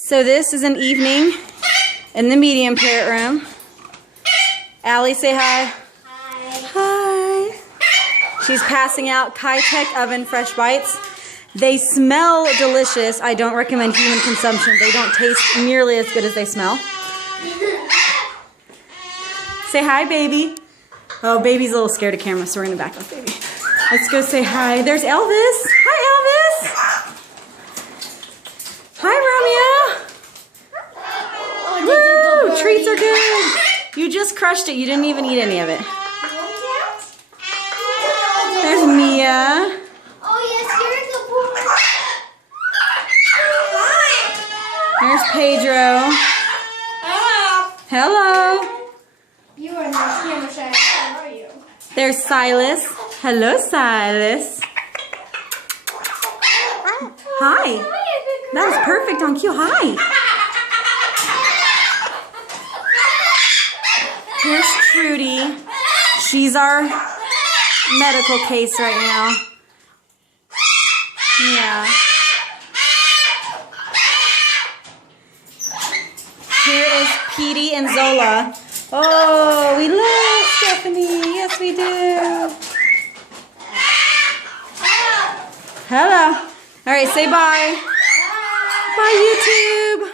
So this is an evening in the medium parrot room. Allie, say hi. Hi. Hi. She's passing out Kitech oven fresh bites. They smell delicious. I don't recommend human consumption. They don't taste nearly as good as they smell. Say hi, baby. Oh, baby's a little scared of camera, so we're going to back up, baby. Let's go say hi. There's Elvis. Hi, Elvis. Hi, Romeo. Woo! Treats are good. You just crushed it. You didn't even eat any of it. There's Mia. There's Pedro. Hello. You are not camera shy, how are you? There's Silas. Hello, Silas. Hi. That was perfect on cue. Hi. Here's Trudy. She's our medical case right now. Yeah. Here is Petey and Zola. Oh, we love Stephanie. Yes, we do. Hello. All right, say bye. Bye, YouTube.